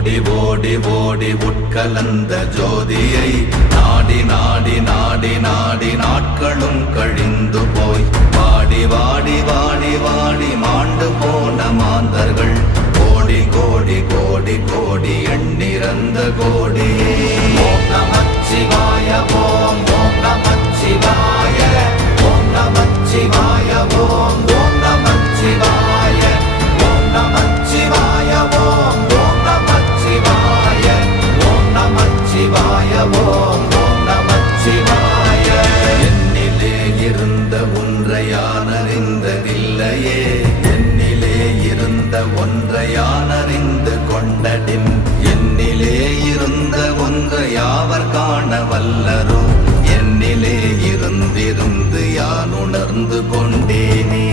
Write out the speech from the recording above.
ஓடி ஓடி ஓடி உட்கலந்த ஜோதியை நாடி நாடி நாடி நாடி நாட்களும் கழிந்து போய் வாடி வாடி வாடி வாடி மாண்டு போன மாந்தர்கள் கோடி கோடி கோடி கோடி எண்ணிறந்த கோடி. ஓம் நமச்சிவாய ஓம் ஓம் நமச்சிவாய ஓம் நமச்சிவாய ஓம் ஓம் நமச்சிவாய ஓம் நமச்சிவாய ஓம் ஓம் நமச்சிவாய ஓம் நமச்சிவாய ஓம் ஓம் நமச்சிவாய. என்னிலே இருந்த ஒன்றை யான் அறிந்ததில்லையே, என்னிலே இருந்த ஒன்றை யான் அறிந்து கொண்டடின், என்னிலே இருந்த ஒன்றை யாவர் காண வல்லரோ, என்னிலே இருந்திருந்து யான் உணர்ந்து கொண்டேனே.